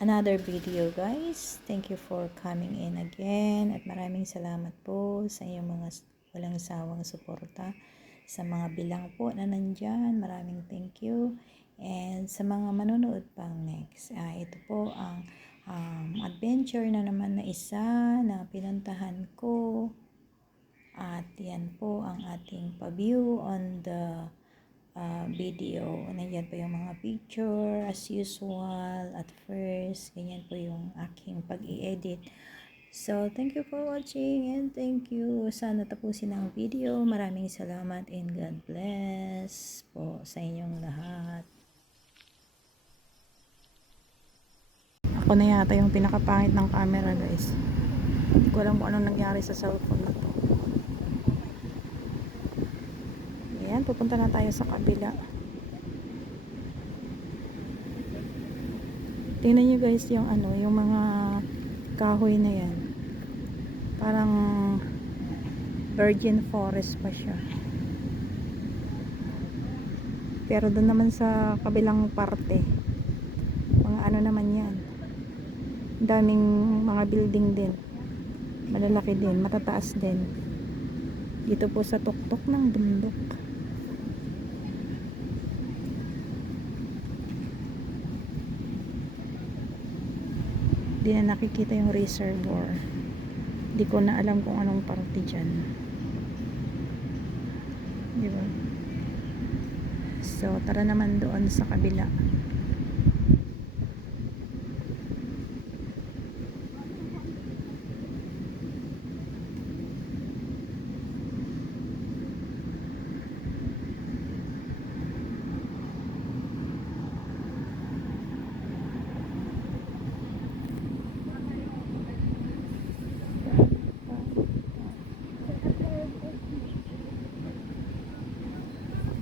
another video, guys. Thank you for coming in again at maraming salamat po sa inyong mga walang sawang suporta sa mga bilang po na nandyan. Maraming thank you. And sa mga manonood pang next, ito po ang adventure na naman na isa na pinuntahan ko. At yan po ang ating pa-view on the video. Nandiyan po yung mga picture as usual at first. Ganyan po yung aking pag-i-edit. So, thank you for watching and thank you. Sana tapusin ang video. Maraming salamat and God bless po sa inyong lahat. Ako na yata yung pinakapangit ng camera, guys. Hindi ko alam kung anong nangyari sa cellphone na to. Ayan, pupunta na tayo sa kabila. Tingnan nyo guys yung yung mga kahoy na yan. Parang virgin forest pa siya. Pero doon naman sa kabilang parte, mga ano naman yan. Daming mga building din. Malalaki din, matataas din. Dito po sa tuktok ng bundok. Di na nakikita yung reservoir. Di ko na alam kung anong parte dyan. Diba? So, tara naman doon sa kabila.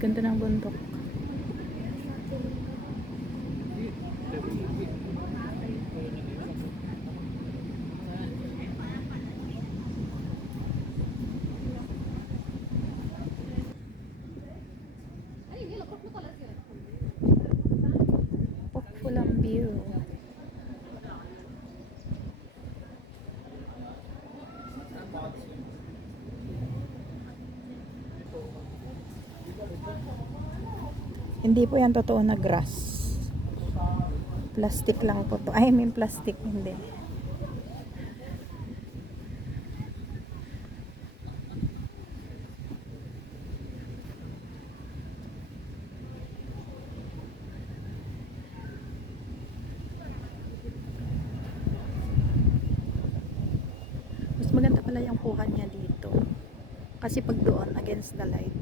Ganda ng bundok. Full ang view. Hindi po yan totoo na grass. Plastic lang po to. I mean plastic, hindi. Mas maganda pala yung kuha niya dito. Kasi pag doon, against the light.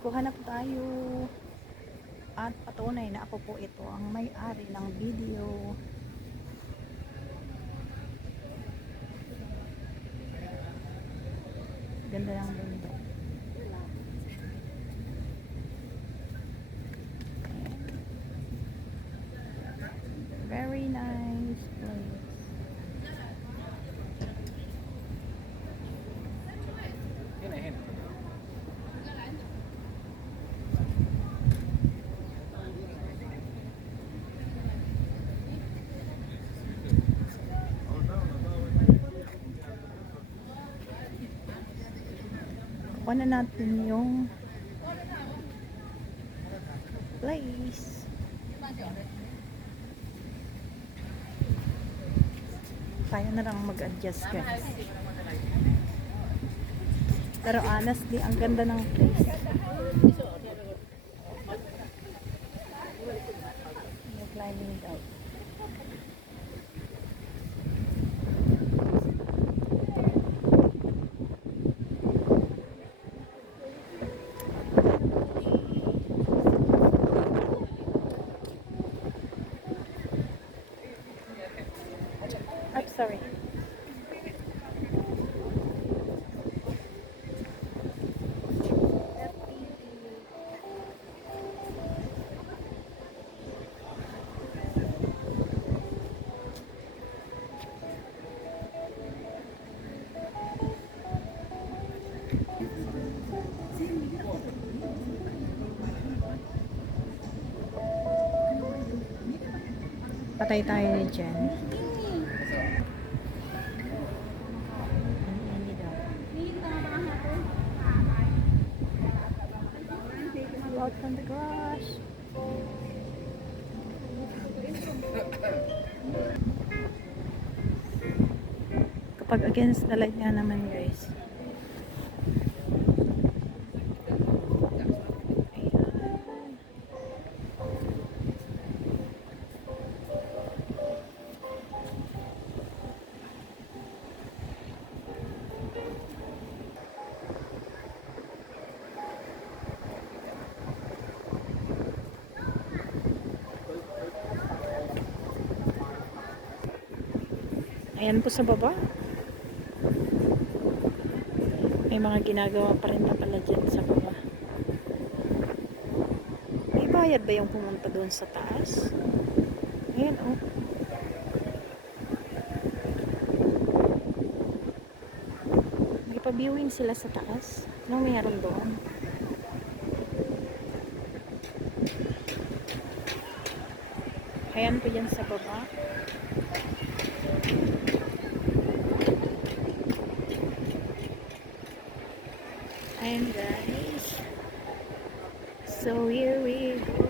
Kuha na po tayo at patunay na ako po ito ang may-ari ng video. Ganda ng bundok. Very nice place. Kuha na natin yung place. Kaya na lang mag-adjust guys. Pero honestly, ang ganda ng place. Yung climbing down. Tatay tayo dyan. Out from the garage. Kapag against the light nga naman guys. Ayan po sa baba. May mga ginagawa pa rin na pala dyan sa baba. May bayad ba yung pumunta doon sa taas? Ayan oh. May pa-viewing sila sa taas. Anong mayroon doon? Ayan po dyan sa baba. Ayan guys. So here we go.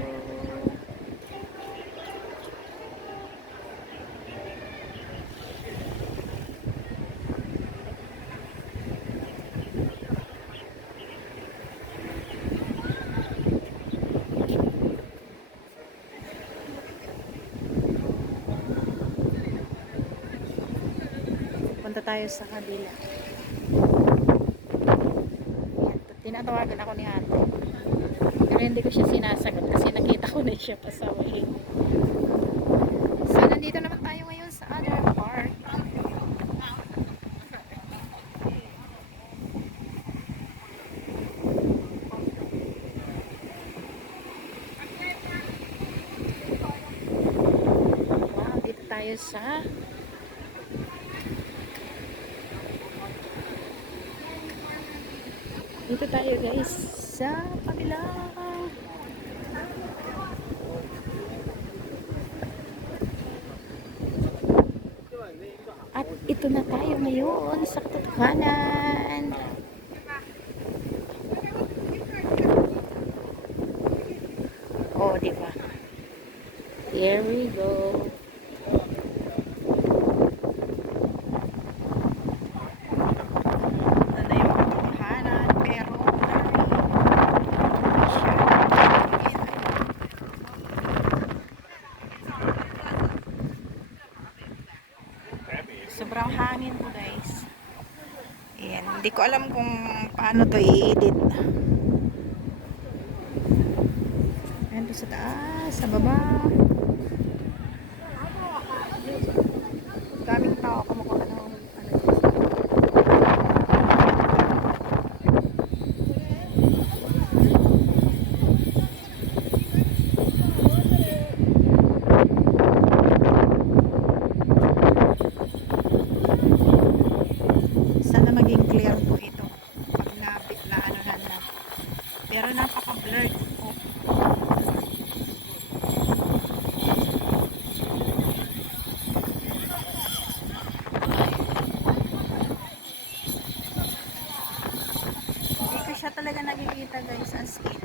Punta tayo sa kabila. Tinatawagan ako ni ate. Pero hindi ko siya sinasagot kasi nakita ko na siya pasaway. So, nandito naman tayo ngayon sa other park. Dito tayo sa dito tayo guys sa kabila. At ito na tayo ngayon sa katotohanan. Oh, di ba? Here we go. Sobrang hangin po guys. Ayan. Hindi ko alam kung paano to i-edit. Ayan po sa taas, sa baba. Daming tao kumukha ng sana maging clear po ito pag napit na ano na. Pero napaka-blurred po. Hindi ko siya talaga nakikita guys as in.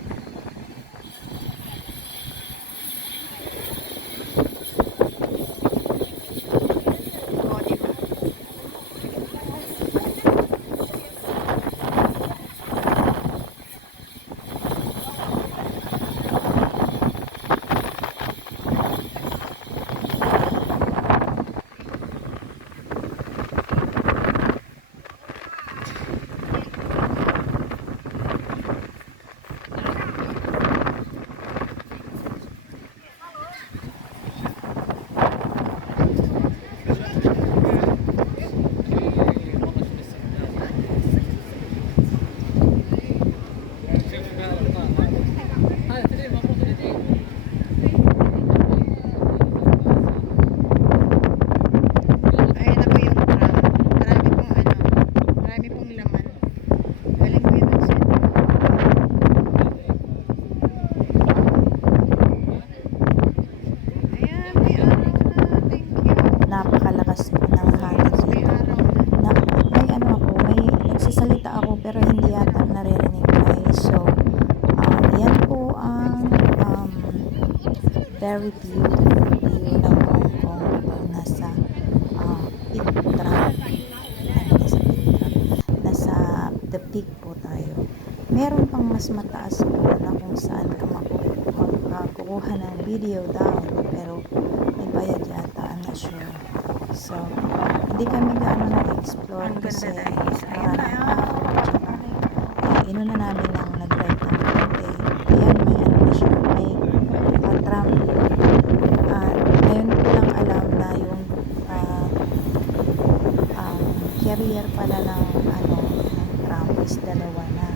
very beautiful view ng Hong Kong habang nasa peak trap. Nasa peak trap. Nasa the peak po tayo. Meron pang mas mataas po na kung saan ka kukuha ng video down, pero may bayad yata, I'm not sure. So, hindi kami gaano na-explore kasi maraming tao, tsaka inuna namin ng nag-drive ng konti. Ayan, may ano na siya, may tram. Ngayon ko lang alam na yung carrier pala ng tram is dalawa na.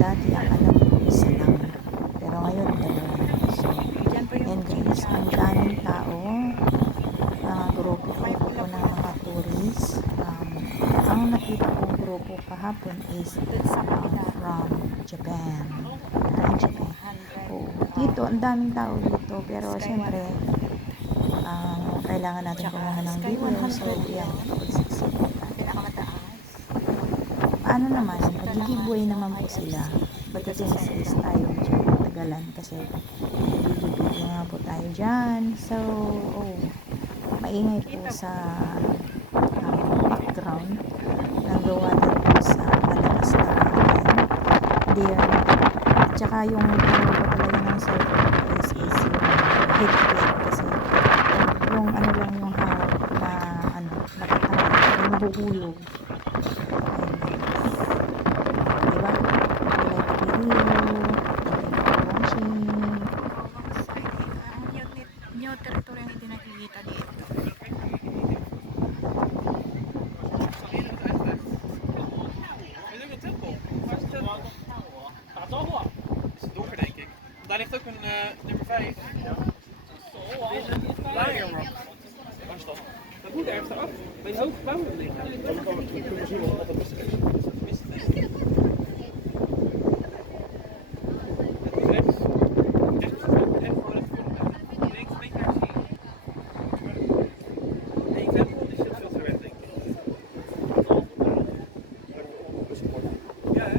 Dati ang alam ko isa lang, pero ngayon dalawa na. So, yan guys, ang daming tao, grupo po ng mga tourists. Ang nakita kong grupo kahapon is from Japan. Dito, ang daming tao dito, pero siyempre kailangan natin kumuha ng video. So, yan, ano naman, mag-giveaway naman po sila. But the thing is tayo medyo matagalan kasi video nga po tayo dyan. So, maingay po sa background. Nanggawa din po sa malakas na hangin. Then, tsaka yung ano po talaga ng cellphone is yung headset kasi yung ano lang yung harap na nakatanga, yung nahuhulog. Diba? New territory ang hindi nakikita dito. Daar ligt ook een nummer 5. Lion Rock. Waar is dat? Dat moet ergens eraf. Bij die hoge bouwen liggen. Dan kunnen we zien wat dat is. Rechts. Echt voor links een beetje naar zien. Nee, ik heb die zit veel te weg, denk ik. Ja, hè?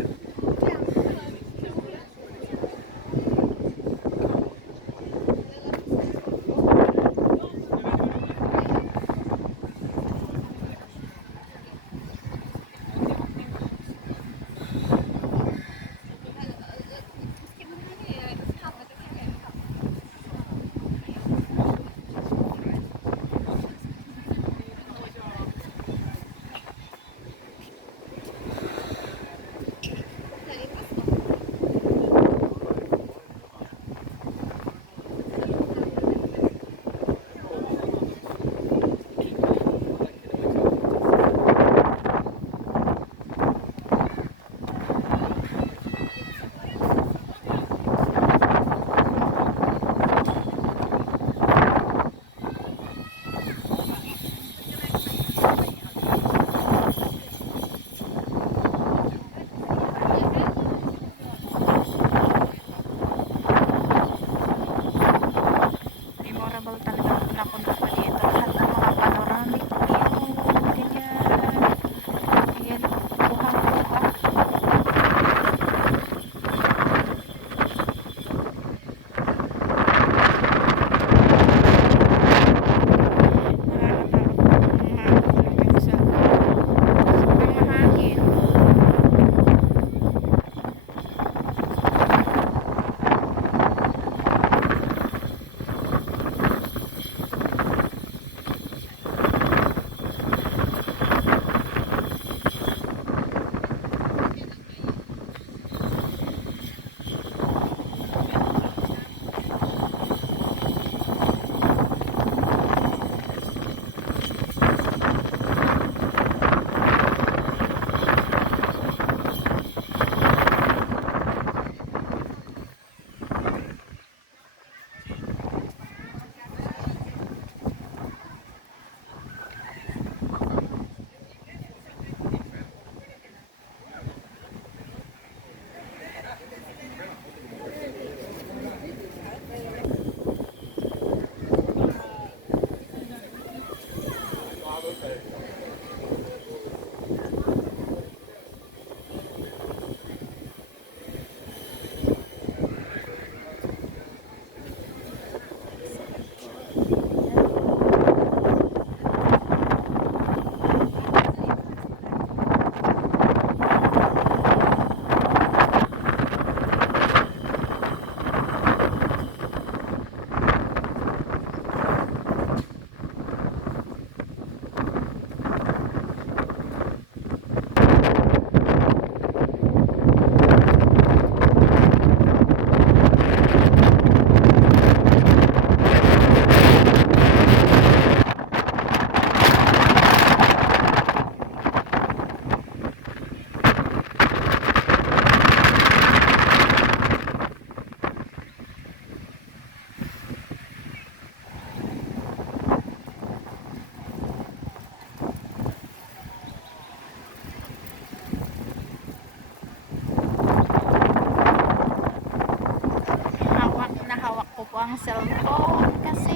ng cellphone kasi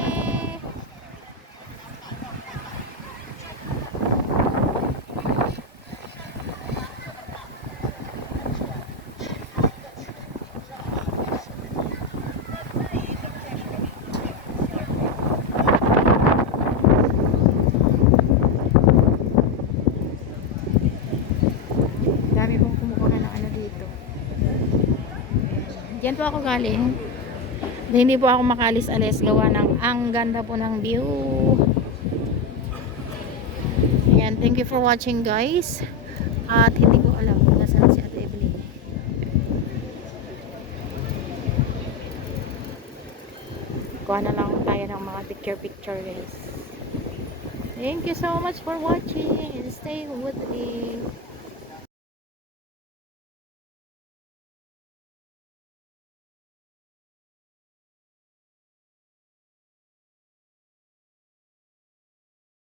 dami pong kumukuha ng ano dito. Diyan po ako galing. Hindi po ako makalis-alis gawa ng ang ganda po ng view. Ayan, thank you for watching guys. At hindi ko alam kung nasaan si Ate Evelyn. Kuha na lang tayo ng mga picture guys. Thank you so much for watching and stay with me.